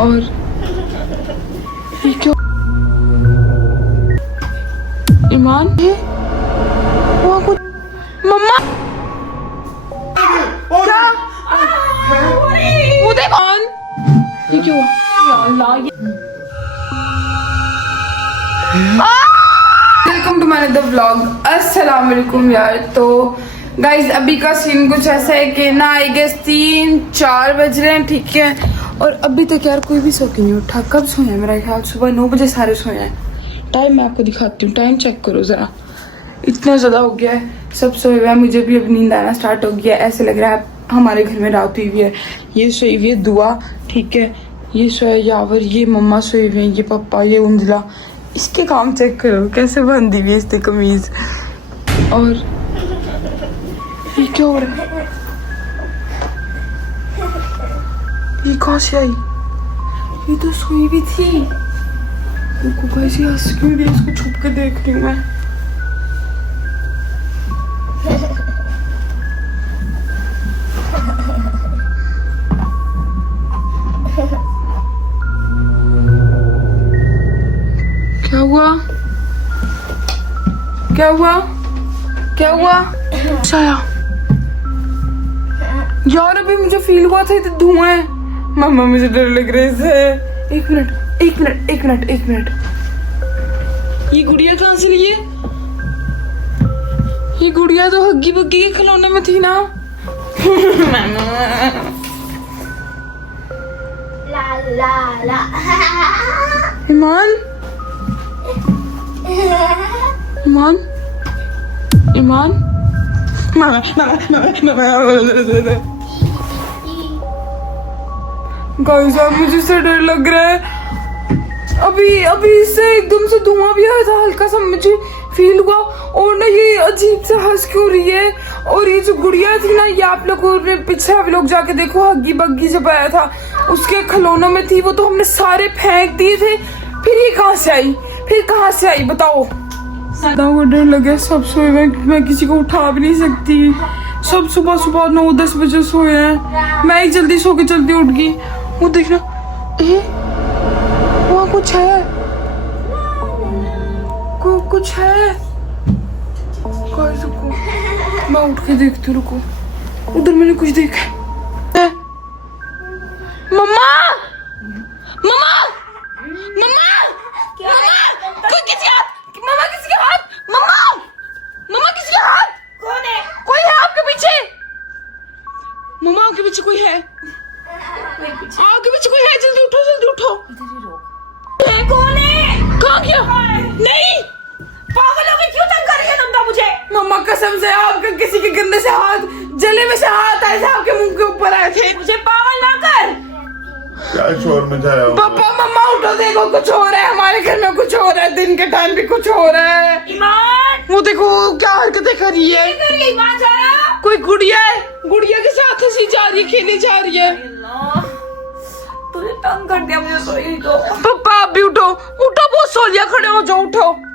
और ये क्यों ईमान है वहाँ कुछ मम्मा क्या वो देख कौन ये क्यों या अल्लाह ये welcome to my the vlog. अस्सलाम वालेकुम यार। तो गाइज अभी का सीन कुछ ऐसा है कि ना आई गेस 3-4 बज रहे हैं, ठीक है। और अभी तक यार कोई भी सो के नहीं उठा। कब सोए हैं? मेरा ख्याल सुबह 9 बजे सारे सोए हैं। टाइम मैं आपको दिखाती हूँ, टाइम चेक करो जरा, इतना ज़्यादा हो गया है। सब सोए हुए हैं, मुझे भी अब नींद आना स्टार्ट हो गया है। ऐसे लग रहा है हमारे घर में रात हुई हुई है। ये सोई हुई है दुआ, ठीक है, ये सोया यावर, ये मम्मा सोए हुए हैं, ये पापा, ये उंजला। इसके काम चेक करो कैसे बंधी हुई है इसने कमीज। और ये क्या हो रहा है? ये कहाँ से आई? ये तो सोई भी थी। रुको कैसे हंस क्यों रही है? इसको छुप के देख रही हूँ मैं। क्या हुआ? क्या हुआ? क्या हुआ? आया यार, अभी मुझे फील हुआ था इतना धुआं है। मम्मा मुझे डर लग रहा है इसे। एक मिनट। ये गुड़िया कहाँ से ली है? ये गुड़िया तो हग्गी बग्गी के खिलौने में थी ना। ईमान गाइस अब मुझे से डर लग रहा है। अभी इससे एकदम से धुआं भी आया था, हल्का सा मुझे फील हुआ। और ना ये अजीब से हंस क्यों रही है? और ये जो गुड़िया थी ना, ये आप लोगों ने पीछे आप लोग जाके देखो, हग्गी बग्गी जब आया था उसके खिलौनों में थी वो, तो हमने सारे फेंक दिए थे। फिर ये कहाँ से आई बताओ? वो डर लगे, सब सोए हुए, मैं किसी को उठा भी नहीं सकती। सब सुबह 9-10 बजे सोए हैं। मैं ही जल्दी सो के जल्दी उठ गई। वो देखना, वहाँ कुछ है, कुछ है। रुको, मैं उठ के देखती हूँ। रुको, उधर मैंने कुछ देखा है। मम्मा कोई किसी के हाथ। मम्मा किसी के हाथ। कौन है? कोई है आपके पीछे? मम्मा आपके पीछे कोई है? आपके पीछे कोई है? जल्दी उठो। कौन है? कहाँ गया? नहीं, पागल हो गई, क्यों तंग कर रही है तुम मुझे? मम्मा कसम से आपका किसी के गंदे से हाथ, जले में से हाथ आए थे आपके मुंह के ऊपर आए थे। मुझे पागल ना कर। क्या शोर मचाया? पापा मम्मा उठो, देखो कुछ हो रहा है हमारे घर में, कुछ हो रहा है। दिन के टाइम भी कुछ हो रहा है। ईमान, वो देखो क्या हरकतें कर रही है। कोई गुड़िया के साथ हंसी जा रही है, खेलने जा रही है। तुझे तंग कर दिया मुझे, सोई तो। पापा आप भी उठो, बहुत सो लिया, खड़े हो जाओ,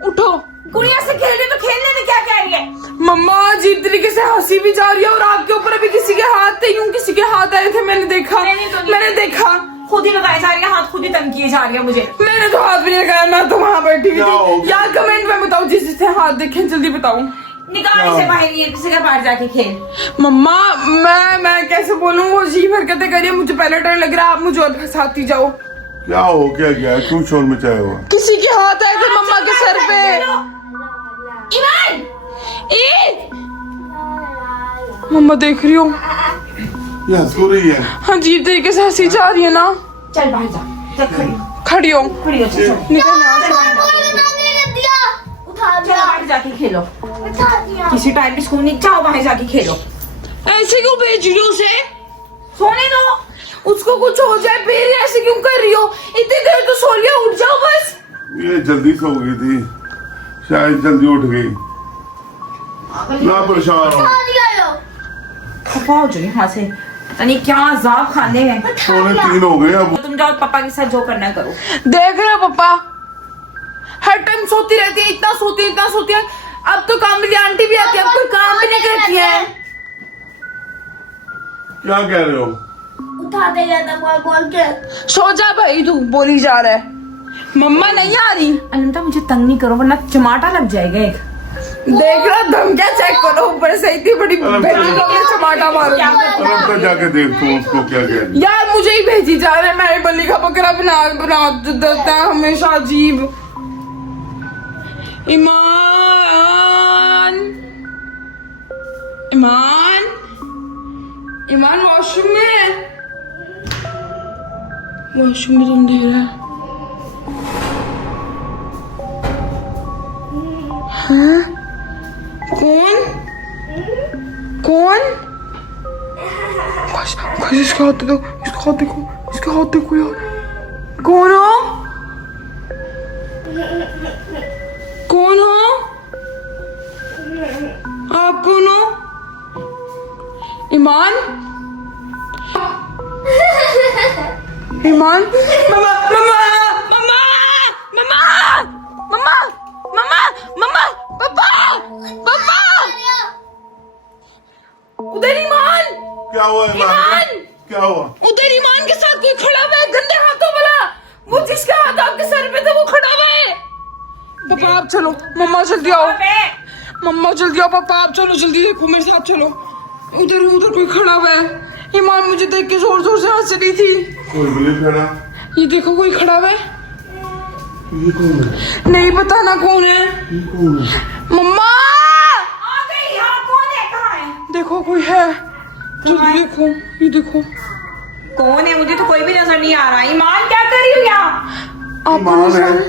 उठो। गुड़िया से खेलने तो खेलने में क्या कह रही है? मम्मा अजीब तरीके से हंसी भी जा रही है। और आपके ऊपर अभी किसी के हाथ थे, यूं किसी के हाथ आए थे, मैंने देखा। खुद ही लगाए जा रही है हाथ, खुद ही तंग किए जा रही है मुझे। मैंने तो हाथ भी नहीं लगाया, मैं तो वहाँ बैठी हुई थी। यार कमेंट में बताओ जिससे हाथ देखे, जल्दी बताओ। निकाल से बाहर, ये किसी के पास जाके खेल। मम्मा मैं कैसे बोलूँ, वो अजीब हरकतें करिए, मुझे पहले डर लग रहा है। आप मुझे और फंसाती जाओ। क्या हो गया? क्यों शोर मचाया हुआ? किसी के हाथ आए थे मम्मा के सर पे। ईमान, मम्मा देख रही हो? ये हंस क्यों रही है? अजीब तरीके से हंसी जा रही है ना। चल बाहर जा, खड़ी हो। बाहर जाके खेलो, किसी टाइम भी स्कूल नहीं जाओ, बाहर जाके खेलो। ऐसे क्यों भेज रही हो उसे? सोने दो, उसको कुछ हो जाए फिर ऐसे क्यों कर रही हो? इतनी देर तो सो लिया, उठ जाओ बस। ये जल्दी सो गई थी, शायद जल्दी उठ गई। ना परेशान हो, खफा हो जाए यहाँ से, पता नहीं क्या अजाब खाने हैं। 3:45 हो गए अब। तुम जाओ पापा के साथ जो करना करो। देख रहे हो पापा हर टाइम सोती रहती है, इतना सोती है। अब तो काम वाली आंटी भी आती है, अब कोई काम भी नहीं करती है। क्या कह रहे हो? उठा दे जाता बोल के। सो जा भाई, तू बोली जा रहा है मम्मा नहीं आ रही। अनंता मुझे तंग नहीं करो वरना चमाटा लग जाएगा एक। देख रहा दम क्या चेक करो, ऊपर से इतनी बड़ी बेटी को अपने चमाटा मारो। अनंता जाके देख तू उसको क्या कह रही है। यार मुझे ही भेजी जा रहे, मैं बल्ली का बकरा बना देता है हमेशा अजीब। ईमान ईमान ईमान वॉशरूम में, वॉशरूम में तुम दे रहा है। हाँ? कौन कौन? इसके हाथ दो, इसका हाथ देखो, इसके हाथ देखो यार। कौन हो? कौन हो आप? कौन हो? ईमान ईमान मम्मा मम्मा मम्मा मम्मा मम्मा मम्मा मम्मा पापा पापा उधर ईमान। क्या हुआ ईमान? क्या हुआ? उधर ईमान के साथ कोई खड़ा हुआ है गंदे हाथों वाला, वो जिसका हाथ आपके सर पे था वो खड़ा हुआ है। पापा आप चलो, मम्मा जल्दी आओ, मम्मा जल्दी आओ, पापा आप चलो जल्दी, देखो मेरे साथ चलो। उधर उधर कोई खड़ा हुआ है। ईमान मुझे देख के जोर जोर से हंस रही थी। कोई भी नहीं खड़ा। ये देखो कोई खड़ा हुआ है। ये कौन है? नहीं पता ना कौन है। ये कौन है? मम्मा आ गई। हाँ कौन है? कहाँ है? देखो कोई है, जल्दी देखो, ये देखो कौन है? मुझे तो कोई भी नजर नहीं आ रहा। ईमान क्या कर रही हो यहाँ? आपको ईमान नजर है। आया?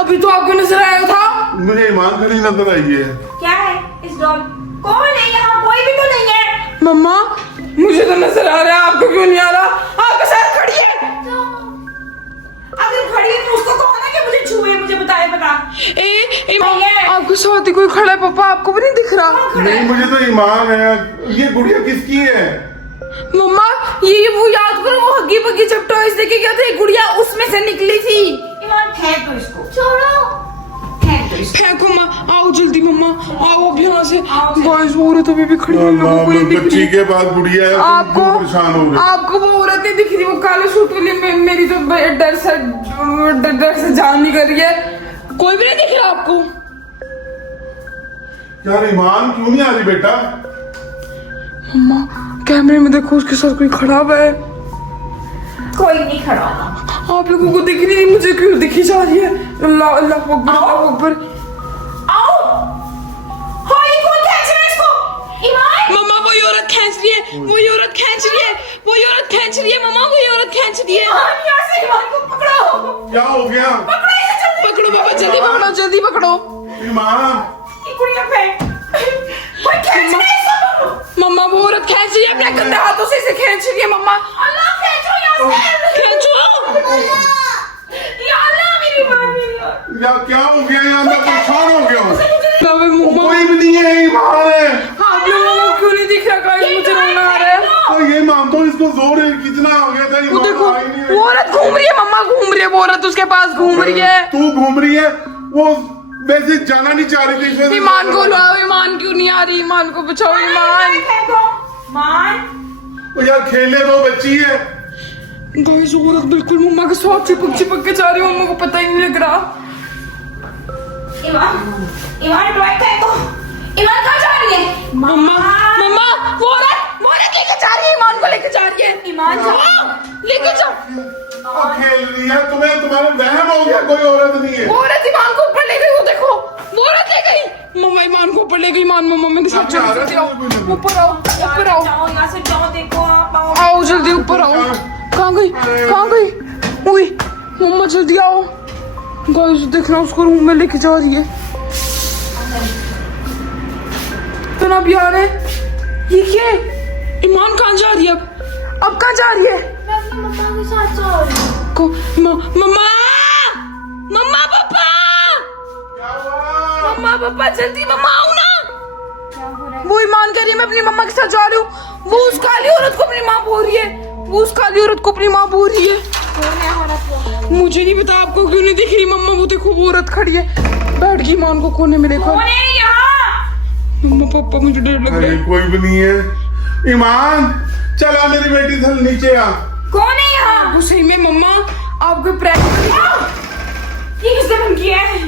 अभी तो आपको नजर आया था। मुझे ईमान खड़ी नजर आई है। क्या है इस डॉग? कौन है यहाँ? कोई भी तो नहीं है। मम्मा मुझे तो नजर आ रहा है, आपको क्यों नहीं आ रहा? आपके साथ खड़ी है। अगर खड़ी है तो उसको कौन है कि मुझे छुए? मुझे बताए बता। आपके साथ ही कोई खड़ा है पापा, आपको भी नहीं दिख रहा? नहीं मुझे तो ईमान है। ये गुड़िया किसकी है? मम्मा ये वो याद करो, वो हगी बगी जब टॉयज लेके गया था, एक गुड़िया उसमें से निकली थी। ईमान फेंक दो इसको। छोड़ो। फेंक दो इसको। फेंको माँ, आओ जल्दी मम्मा, आओ अभी यहाँ से। गाइस वो औरत अभी भी खड़ी है, लोगों को नहीं दिख बच्ची रही। के पास गुड़िया है, तुम क्यों परेशान हो गए? आपको वो औरत नहीं दिख रही, वो काले सूट वाली मेरी तो डर से जान निकल रही है। कोई भी नहीं दिख रहा आपको? यार ईमान क्यों नहीं आ रही बेटा? मम्मा कैमरे में देखो, उसके साथ कोई खड़ा हुआ है। कोई नहीं खड़ा होगा। आप लोगों को दिख नहीं, मुझे क्यों दिखी जा रही है? अल्लाह अल्लाह अकबर अल्लाह अकबर। आओ। हाँ ये कौन खींच रहा है इसको? ईमान। मम्मा वही औरत खींच रही है, वही औरत खींच रही है, वही औरत खींच रही है मम्मा, वही औरत खींच रही है। ईमान यहाँ से ईमान को पकड़ो। क्या हो गया? पकड़ो इसे जल्दी। पकड़ो पापा, जल्दी पकड़ो, जल्दी पकड़ो। ईमान ये गुड़िया फेंक। कोई खींच रहा है इसको। मम्मा वो औरत खींच रही है, अपने गंदे हाथों से इसे खींच रही है मम्मा। अल्लाह खींचो यहाँ से। खींचो। या अल्लाह मेरी ईमान मेरी ईमान। या क्या हो गया? यार मैं परेशान हो गया हूँ। बाबा मम्मा कोई भी नहीं है, ईमान है। आप लोगों को क्यों नहीं दिख रहा? गाइस मुझे रोना आ रहा है। तो ये मान तो इसको जोर है, कितना हो गया था। वो ईमान देखो आई नहीं है। वो औरत घूम रही है मम्मा, घूम रही है वो औरत, उसके पास घूम रही है। तू घूम रही है, वो वैसे जाना नहीं चाह रही थी। इस वजह से- ईमान को लाओ, ईमान क्यों नहीं आ रही? ईमान को बचाओ, ईमान। फेंको। मान। ओ यार खेलने दो, बच्ची है। गाइस औरत बिल्कुल मम्मा के साथ चिपक के जा रही है, मम्मा को पता ही नहीं लग रहा। ईमान। ईमान टॉय फेंको। ईमान कहाँ जा रही है? मम्मा मम्मा वो औरत लेके जा रही है, ईमान को लेके जा रही है। ईमान जा। लेके जा। और खेल रही है, तुम्हारे वहम हो गया, कोई औरत नहीं है। वो औरत ईमान को ऊपर ले गई, वो देखो वो औरत ले गई। मम्मा ईमान को ऊपर ले गई, ईमान मम्मा के साथ चलो, जल्दी आओ, ऊपर आओ, ऊपर आओ, जाओ यहाँ से जाओ। देखो आप आओ। आओ जल्दी ऊपर आओ। कहाँ गई? कहाँ गई? उई मम्मा जल्दी आओ। गाइस देखना, उसको रूम में लेके जा रही है। तो ना अभी आ रहे, ये क्या है? ईमान कहाँ जा रही है? अब कहाँ जा रही है? मैं अपनी मम्मा के साथ जा रही हूँ। मम्मा मम्मा पापा, क्या हुआ? मम्मा पापा जल्दी, मम्मा आओ ना। वो ईमान कह रही है मैं अपनी मम्मा के साथ जा रही हूँ, वो उस काली औरत को अपनी माँ बोल रही है, वो उस काली औरत को अपनी माँ बोल रही है। कौन है औरत वो? मुझे नहीं पता, आपको क्यों नहीं दिख रही मम्मा? वो देखो वो औरत खड़ी है, बैठ गई ईमान को कोने में, देखो। कौन है यहाँ? मम्मा पापा मुझे डर लग रहा है। कोई भी नहीं है। ईमान चला मेरी बेटी थल नीचे आ। कौन है यहाँ? उसी में मम्मा आपको प्रैंक। ये किसने बंद किया है?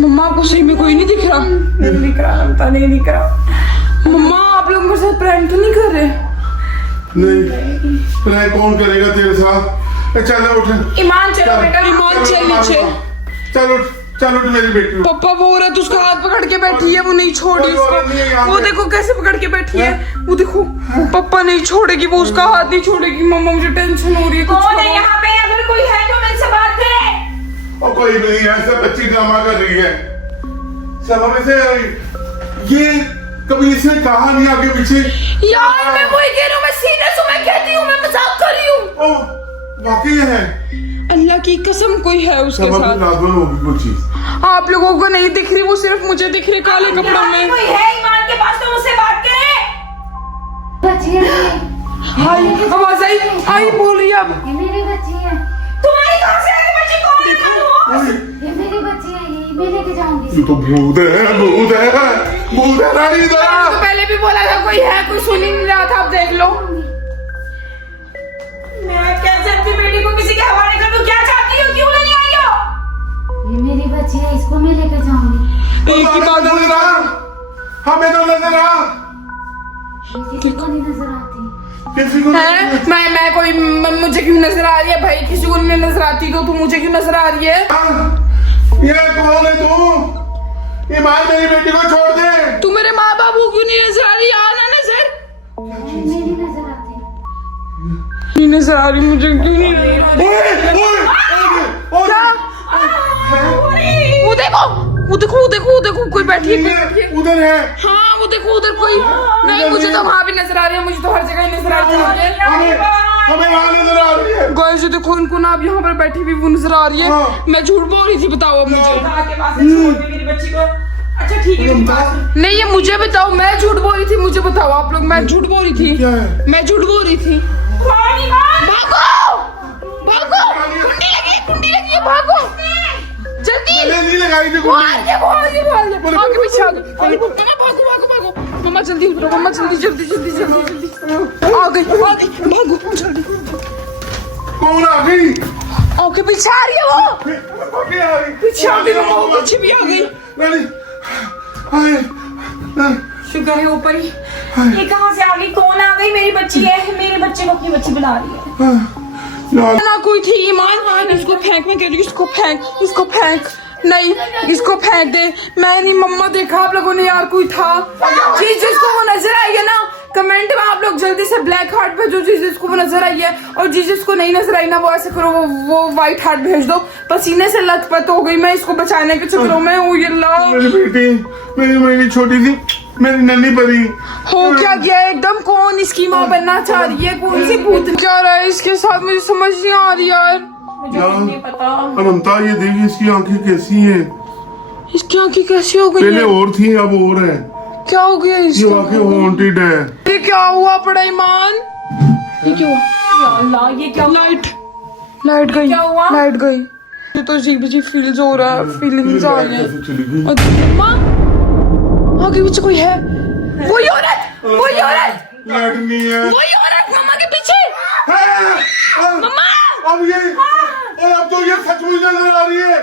मम्मा आपको सही में कोई नहीं दिख रहा? नहीं दिख रहा, पता नहीं दिख रहा। मम्मा आप लोग मेरे साथ प्रैंक तो नहीं कर रहे? नहीं, प्रैंक कौन करेगा तेरे साथ? चल उठ। ईमान चलो बेटा, ईमान चल नीचे। चल उठ मेरी बेटी। पापा वो औरत उसका हाथ पकड़ के बैठी है, वो नहीं छोड़ी कोई औरत नहीं है यहाँ उसको। वो पे। देखो कैसे पकड़ के बैठी है, वो देखो। पापा नहीं छोड़ेगी, वो उसका हाथ नहीं छोड़ेगी। मम्मा मुझे टेंशन हो रही है। कौन है यहाँ पे? अगर कोई है तो मेरे से बात करे। और कोई नहीं है, सब बच्ची ड्रामा कर रही है। समझ से ये कभी इसने कहा नहीं आगे पीछे। यार मैं वही कह रही हूँ, मैं सीरियस हूँ, मैं कहती हूँ, मैं मजाक कर रही हूँ। ओ वाकई है। अल्लाह की कसम कोई है उसके समझ साथ। लागल होगी कुछ चीज। आप लोगों को नहीं दिख रही, वो सिर्फ मुझे दिख रही काले कपड़ों यहाँ पे में। कोई है ईमान के पास तो मुझसे बात करे। आवाज आई बोल रही है अब। ये मेरी बच्ची है, तुम्हारी कहाँ से आई बच्ची? कौन है तुम? ये मेरी बच्ची है, ये मैं लेके जाऊंगी। ये तो भूत है रानी तो इधर। पहले भी बोला था कोई है, कोई सुन ही नहीं रहा था। अब देख लो। मैं कैसे अपनी बेटी को किसी के हवाले कर दूं? क्या चाहती हो? क्यों नहीं आई हो? ये मेरी बच्ची है, इसको मैं लेके जाऊंगी। एक ही बात नजर आ, हमें तो नजर आ। किसी को नहीं नजर आती। किसी को है मैं कोई मुझे क्यों नजर आ रही है भाई? किसी को नहीं नजर आती तो मुझे क्यों नजर आ रही है? ये कौन है तू? ईमान मेरी बेटी को छोड़ दे। तू मेरे माँ बाबू क्यों नहीं नजर आ रही? आना नजर मेरी नजर आती। नहीं नजर आ रही मुझे, क्यों नहीं? वो देखो वो देखो वो देखो वो देखो, कोई बैठी है। उधर है। हाँ वो देखो उधर कोई नहीं। मुझे तो वहां भी नजर आ रही है, मुझे तो हर जगह ही नजर आ रही है। हमें वहाँ नजर आ रही है। गाइस देखो इनको ना, अब यहाँ पर बैठी हुई वो नजर आ रही है। हाँ। मैं झूठ बोल रही थी, बताओ अब मुझे। के पास से छोड़ दे मेरी बच्ची को। अच्छा ठीक है, मेरी बात नहीं ये मुझे बताओ, मैं झूठ बोल रही थी? मुझे बताओ आप लोग, मैं झूठ बोल रही थी? क्या है? मैं झूठ बोल रही थी। कौन ईमान? भागो भागो, कुंडी लगी है, भागो जल्दी। पहले नहीं लगाई थी वो आ गया, वो आ गया, वो आ गया। आगे पीछे आ गया। बोलो। भागो भागो भागो। मम्मा जल्दी उतरो, मम्मा जल्दी जल्दी जल्दी जल्दी जल्दी। आ गई भागो जल्दी। कौन आ गई? आगे पीछे आ रही है वो। पीछे आ गई। पीछे आ गई मम्मा, वो पीछे भी आ गई। रानी, हाय, शुक्र है ऊपर ही। ये कहाँ से आ गई? कौन आ गई? मेरी बच्ची है, मेरे बच्चे को अपनी बच्ची बुला रही है। ना कोई थी ईमान। इसको फेंक, मैं कह रही हूँ इसको फेंक, इसको फेंक। नहीं इसको फेंक दे। मैं नहीं मम्मा, देखा आप लोगों ने यार कोई था। जिसको वो नजर आई है ना, कमेंट में आप लोग जल्दी से ब्लैक हार्ट भेजो जिसको वो नजर आई है। और जिसको नहीं नजर आई ना, वो ऐसे करो, वो व्हाइट हार्ट भेज दो। पसीने से लथपथ हो गई मैं इसको बचाने के चक्करों में। ओ ये अल्लाह, मेरी बेटी, मेरी छोटी सी मेरी नन्ही परी हो क्या गया एकदम? कौन इसकी माँ बनना चाह रही है? कौन सी भूत जा रहा है इसके साथ? मुझे समझ नहीं आ रही यार। मुझे नहीं पता। अनंता, ये देखिए इसकी आंखें कैसी हैं। इसकी आंखें कैसी हो गई पहले है? और थी, अब और है। क्या हो गया ये इसको? आंखें हॉन्टेड है। ये क्या हुआ पड़ा ईमान? ये क्या हुआ? या अल्लाह, ये क्या? लाइट गई। क्या हुआ? लाइट गई। ये तो अजीब अजीब फील्स हो रहा है, फीलिंग्स आ रही है। कैसे चली गई? और माँ आगे पीछे कोई है? वही औरत, वही औरत, लाइट नहीं है। वही औरत मम्मा के पीछे। मम्मा अब ये और अब तो ये सचमुच नजर आ रही है।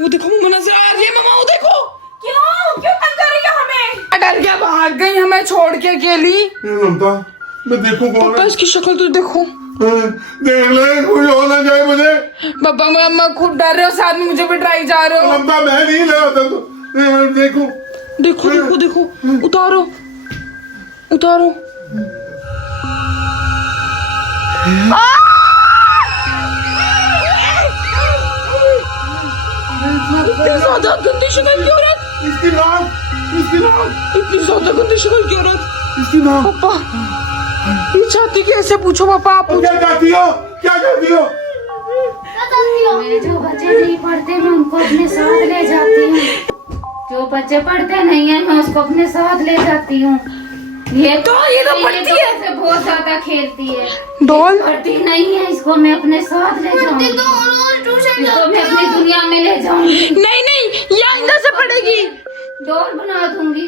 वो देखो मम्मा नजर आ रही है। मम्मा वो देखो। क्यों तंग कर रही है हमें? डर गया, भाग गई हमें छोड़ के अकेली। अनंता, मैं देखूं कौन पापा है? इसकी शक्ल तो देखो। देख ले, कोई हो ना जाए मुझे। पापा मैं खुद डर रहे हो, साथ में मुझे भी डराई जा रहे हो। अनंता, मैं नहीं लगाता तो देखो। देखो देखो देखो, उतारो उतारो। इतनी ज्यादा गंदी शक्ल की औरत, इसकी नाक, इतनी ज्यादा गंदी शक्ल की औरत। इसकी नाक। पापा ये चाहती कैसे? पूछो पापा, आप पूछो। क्या चाहती हो? क्या चाहती हो? मैं जो बच्चे नहीं पढ़ते मैं उनको अपने साथ ले जाती हूँ। जो बच्चे पढ़ते नहीं है मैं उसको अपने साथ ले जाती हूँ। ये तो पढ़ती है। मुझसे बहुत ज्यादा खेलती है। डॉल पढ़ती नहीं है, इसको मैं अपने साथ ले जाऊंगी। इसको मैं अपनी दुनिया में ले जाऊंगी। नहीं नहीं, ये आइंदा से पढ़ेगी। डॉल बना दूंगी।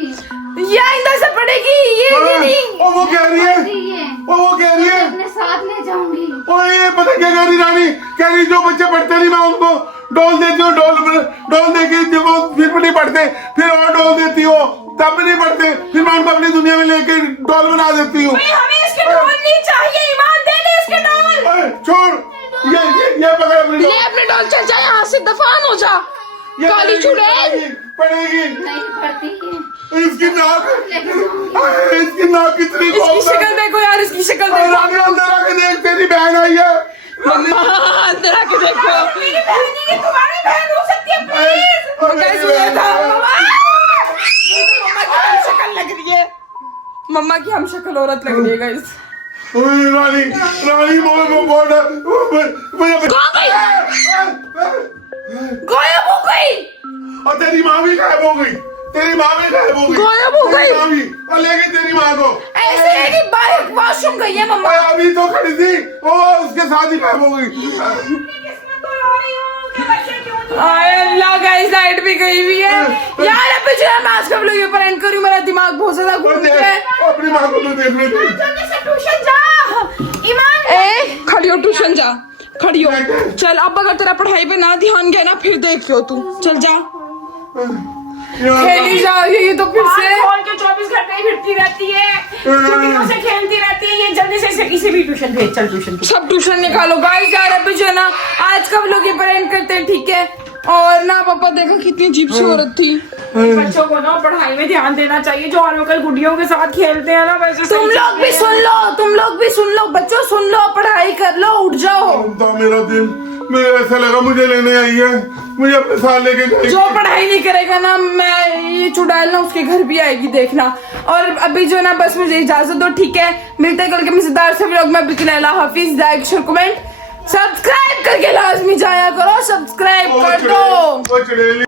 ये आइंदा से पड़ेगी ये नहीं। और वो कह रही है, ये वो कह रही है, अपने साथ ले जाऊंगी। और ये पता क्या कह रही रानी, कह रही जो बच्चे पढ़ते नहीं मैं उनको डॉल देती हूँ, डॉल देके जब वो फिर भी नहीं पढ़ते, फिर और डॉल देती हो तब भी नहीं पढ़ते, फिर मैं उनको अपनी दुनिया में लेके डॉल बना देती हूँ। हमें इसके डॉल नहीं चाहिए, ईमान दे दे इसके डॉल। अरे छोड़, ये पकड़ अपनी ले अपने डॉल, चल जा यहाँ से, दफान हो जा काली चुड़ैल। पड़ेगी नहीं पड़ती है। इसकी नाक, इसकी नाक कितनी इसकी शक्ल देखो यार, इसकी शक्ल देखो। रानी अंदर आके देख, तेरी बहन आई है। मम्मा अंदर आके देखो। मेरी बहन नहीं, तुम्हारी बहन हो सकती है, प्लीज। गाइस ये था मम्मा, ये तो मम्मा की हम शक्ल लग रही है, मम्मा की हम शक्ल औरत लग रही है गाइस। रानी रानी गायब हो गई, और तेरी माँ भी गायब हो गई, तेरी माँ भी गायब हो गई, गायब हो गई। तेरी माँ भी, और ले गई तेरी माँ को। ऐसे है कि बाहर वॉशरूम गई है मम्मा। और अभी तो खड़ी थी वो, उसके साथ ही गायब हो गई। किस्मत तो रो रही हूँ कि बच्चे क्यों नहीं। आए अल्लाह गाइस, लाइट भी गई हुई है यार। अभी जो मैं आज कब लोग प्रैंक करूं, मेरा दिमाग बहुत ज्यादा घूम गया है। अपनी माँ को तो देख रही थी। जल्दी से ट्यूशन जा, ईमान। ए खड़ी हो, ट्यूशन जा, खड़ी हो। चल अब अगर तेरा पढ़ाई पे ना ध्यान गया ना, फिर देख लो तू, चल जा खेली जा। ये तो फिर से खोल के 24 घंटे ही फिरती रहती है, चुटकियों से खेलती रहती है। ये जल्दी से इसे भी ट्यूशन भेज, चल ट्यूशन। सब ट्यूशन निकालो गाइस यार। अभी जो है ना आज कब लोग ये प्रैंक करते हैं, ठीक है। और ना पापा देखो कितनी अजीब सी औरत थी। बच्चों को ना पढ़ाई में ध्यान देना चाहिए, जो आजकल गुड़ियों के साथ खेलते हैं ना, वैसे तुम लोग भी सुन लो, तुम लोग भी सुन लो, बच्चों सुन लो, पढ़ाई कर लो, उठ जाओ। तो मेरा दिल, मुझे ऐसा लगा मुझे लेने आई है, मुझे अपने साथ लेके जाएगी। जो पढ़ाई नहीं करेगा ना, मैं ये चुड़ैल ना उसके घर भी आएगी, देखना। और अभी जो है ना बस मुझे इजाजत दो, ठीक है। मिलते हैं कल के मजेदार से व्लॉग में। बिल्कुल अल्लाह हाफिज। लाइक शेयर कमेंट सब्सक्राइब करके लाजमी जाया करो, सब्सक्राइब कर दो। वो चुड़ैल